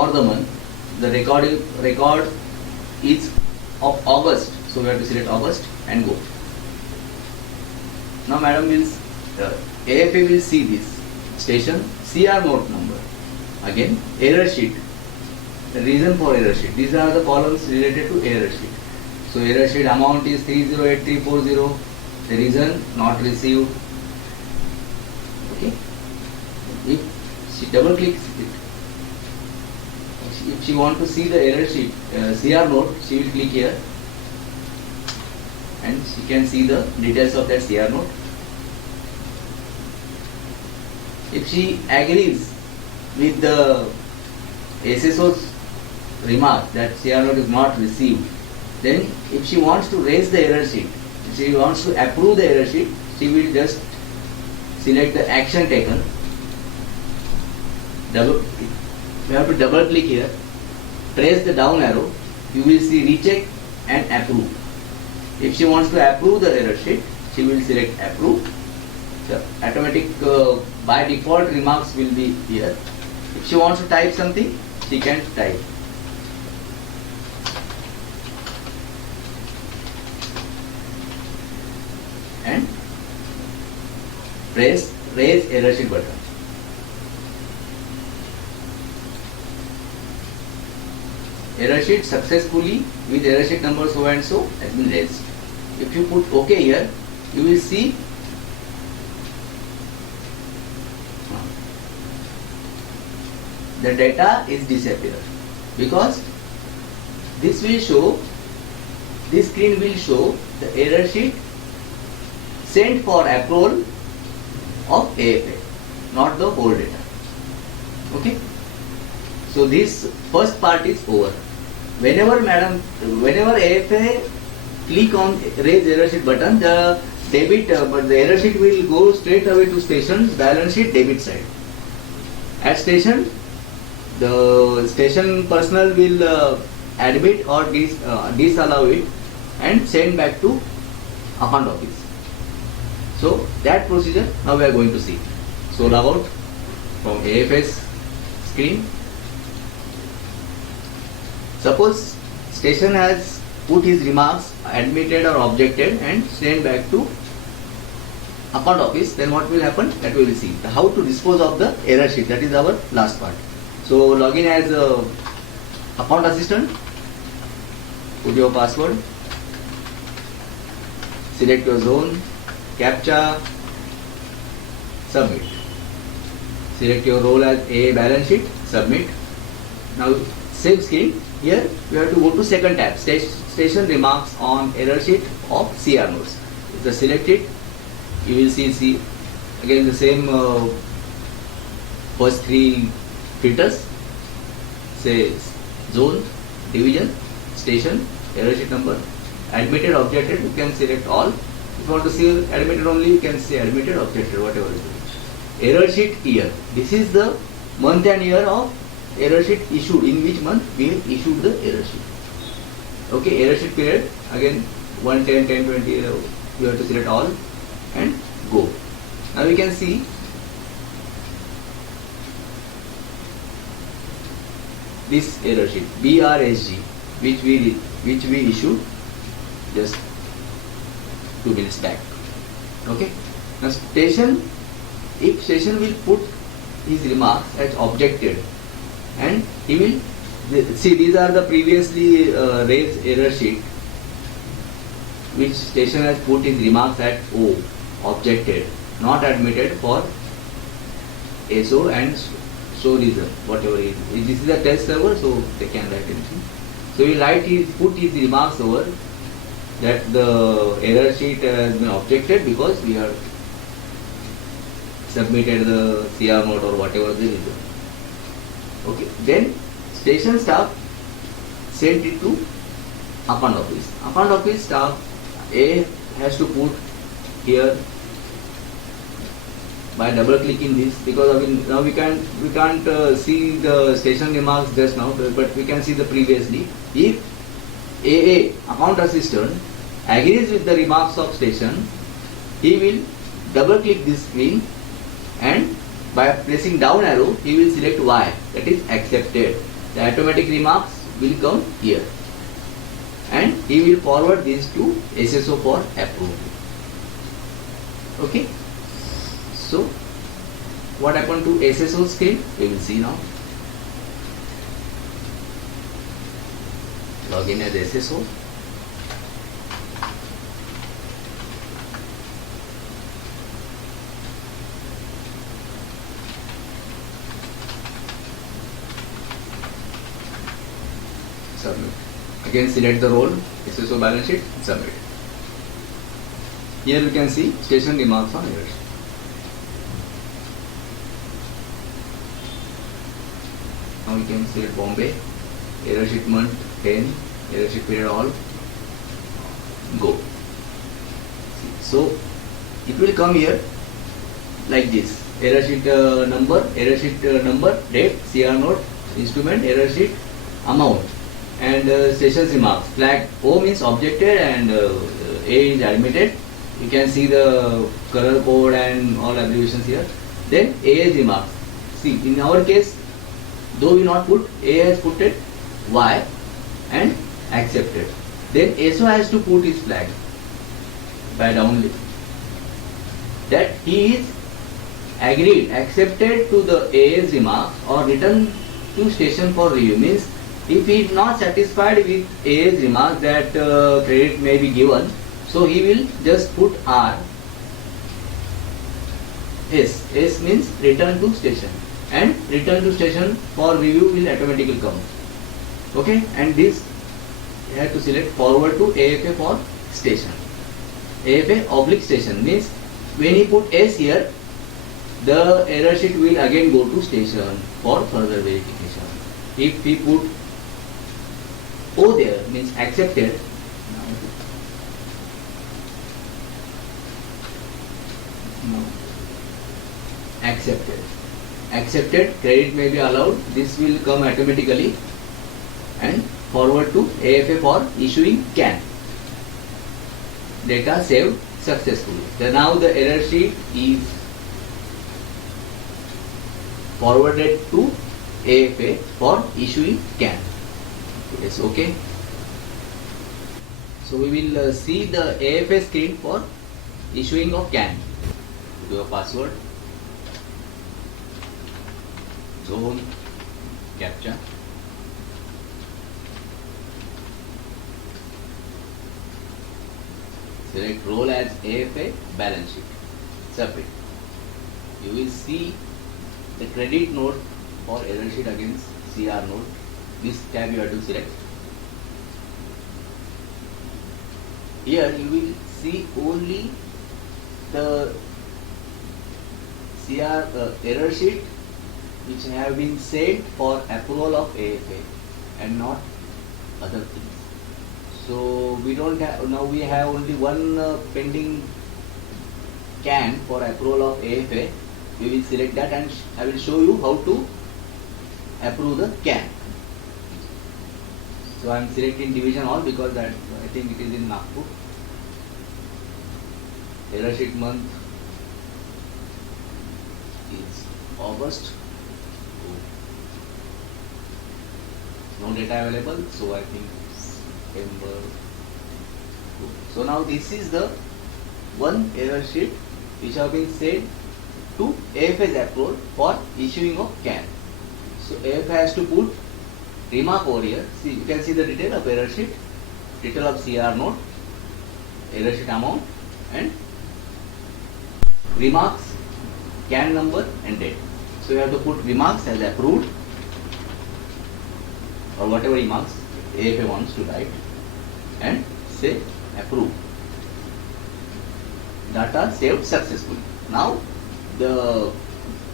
for the month. The record is of August, so we have to select August and go. Now madam will AFA will see this station CR note number. Again error sheet. The reason for error sheet. These are the columns related to error sheet. So error sheet amount is 308340. The reason not received. Okay. If she double clicks it, if she want to see the error sheet CR note, she will click here and she can see the details of that CR note. If she agrees with the SSO's remark that CR note is not received, then if she wants to raise the error sheet, if she wants to approve the error sheet, she will just select the action taken. We have to double click here, press the down arrow, you will see recheck and approve. If she wants to approve the error sheet, she will select approve. The automatic by default remarks will be here. If she wants to type something, she can type. And press raise error sheet button. Error sheet successfully with error sheet number so and so has been raised. If you put OK here, you will see the data is disappear, because this will show, this screen will show the error sheet sent for approval of AFA, not the whole data. Okay. So this first part is over. Whenever AFA click on raise error sheet button, the debit, but the error sheet will go straight away to station's balance sheet debit side. At station, the station personnel will admit or disallow it and send back to account office. So that procedure now we are going to see. So log out from AFS screen. Suppose station has put his remarks, admitted or objected, and sent back to account office, then what will happen? That we will see. How to dispose of the error sheet, that is our last part. So log in as account assistant, put your password, select your zone, CAPTCHA, submit. Select your role as a balance sheet, submit. Now save screen. Here we have to go to second tab, station remarks on error sheet of CR notes. If you select it, you will see again the same first three filters, say zone, division, station, error sheet number, admitted, objected, you can select all. If you want to see admitted only, you can say admitted, objected, whatever it is. Error sheet year. This is the month and year of error sheet issued, in which month we have issued the error sheet. Okay, error sheet period, again 1, 10, 10, 20, you have to select all and go. Now we can see this error sheet BRSG, which we issued just 2 minutes back. Okay. Now station, if station will put his remarks as objected, and he will see these are the previously raised error sheet which station has put his remarks at O, objected, not admitted for SO and show reason, whatever it is. This is a test server, so they can write anything. So we put his remarks over that the error sheet has been objected because we have submitted the CR note or whatever the reason. Okay, then station staff sent it to account office. Account office staff A has to put here by double clicking this, because now we can't see the station remarks just now, but we can see the previously. If AA, account assistant, agrees with the remarks of station, he will double click this screen and by pressing down arrow he will select Y, that is accepted. the automatic remarks will come here, and he will forward these to SSO for approval. Okay. So what happened to SSO screen? We will see now. Login as SSO. Submit. Again select the role, SSO balance sheet, submit. Here you can see station remarks on error sheet. Now we can select Bombay, error sheet month 10, error sheet period all, go. So it will come here like this: error sheet number, date, CR note, instrument, error sheet, amount, and stations remarks. Flag O means objected and A is admitted. You can see the color code and all abbreviations here. Then AS remarks. See, in our case, though we not put, A has put it Y and accepted. Then SO has to put his flag by downlink that he is agreed, accepted to the AS remarks or written to station for review. Means if he is not satisfied with AS remarks that credit may be given, so he will just put R. S means return to station, and return to station for review will automatically come. Okay, and this you have to select forward to AFA for station. AFA oblique station means when he put S here, the error sheet will again go to station for further verification. If he put O there, means accepted. No. Accepted, credit may be allowed. This will come automatically and forward to AFA for issuing CAN. Data saved successfully. So now the error sheet is forwarded to AFA for issuing CAN. Yes, okay. So we will see the AFA screen for issuing of CAN. Do your password, zone, captcha. Select role as AFA balance sheet. Submit. You will see the credit note for error sheet against CR note. This tab you have to select. Here you will see only the CR error sheet which have been sent for approval of AFA and not other things. So we don't have, now we have only one pending CAN for approval of AFA. We will select that and I will show you how to approve the CAN. So I am selecting division all because that I think it is in Nagpur. Error sheet month is August. No data available, so I think September. So now this is the one error sheet which have been sent to AFA's approval for issuing of CAN. So AFA has to put remark over here. See, you can see the detail of error sheet, detail of CR note, error sheet amount, and remarks, CAN number and date. So you have to put remarks as approved or whatever remarks AFA wants to write and say approved. Data saved successfully. Now the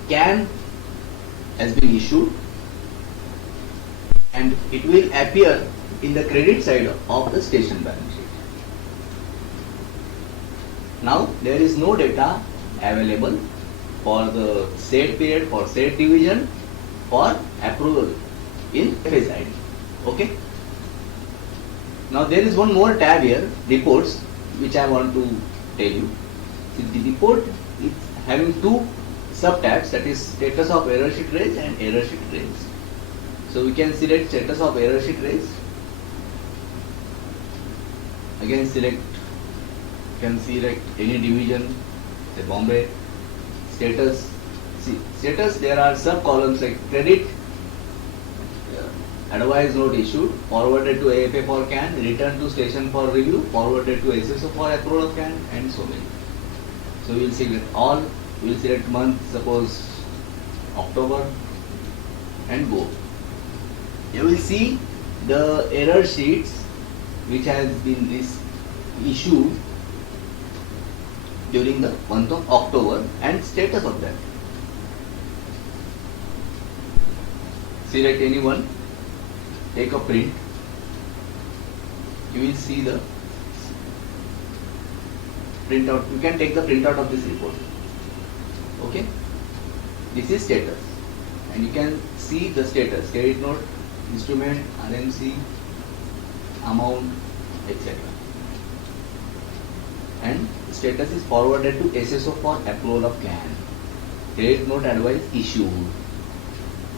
CAN has been issued and it will appear in the credit side of the station balance sheet. Now there is no data available for the said period, for said division, for approval in FS ID. Okay. Now there is one more tab here, reports, which I want to tell you. See, the report is having two sub tabs, that is status of error sheet raised and error sheet raised. So we can select status of error sheet raised. Again can select any division, say Bombay. Status, see status, there are sub columns like credit, advice note issued, forwarded to AFA for CAN, returned to station for review, forwarded to SSO for approval of CAN, and so many. So we will select all, we will select month, suppose October, and go. You will see the error sheets which has been issued during the month of October and status of that. Select any one, take a print, you will see the printout. You can take the printout of this report. Okay, this is status, and you can see the status, credit note, instrument, RMC, amount, etc. And status is forwarded to SSO for approval of CAN. Credit note advice issued,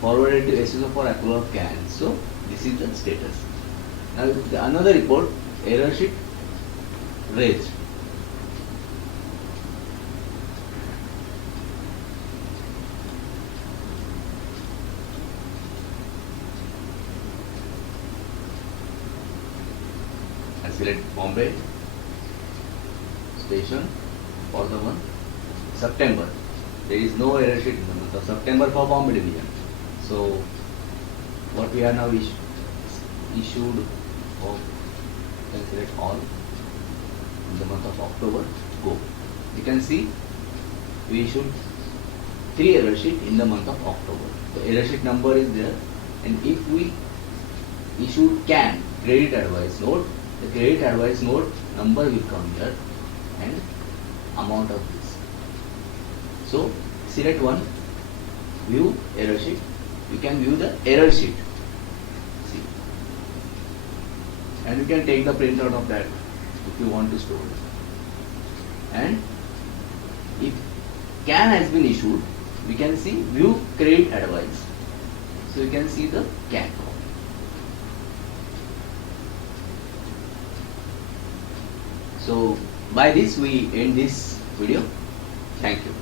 forwarded to SSO for approval of CAN. So this is the status. Now another report, error sheet raised. I select Bombay station for the month September. There is no error sheet in the month of September for Bombay division. So what we are now issued of, can select all in the month of October, go. You can see we issued 3 error sheet in the month of October. The error sheet number is there, and if we issued CAN, credit advice note, the credit advice note number will come here and amount of this. So select one, view error sheet. You can view the error sheet. See, and you can take the printout of that if you want to store it. And if CAN has been issued, we can see view credit advice. So you can see the CAN. So by this we end this video. Thank you.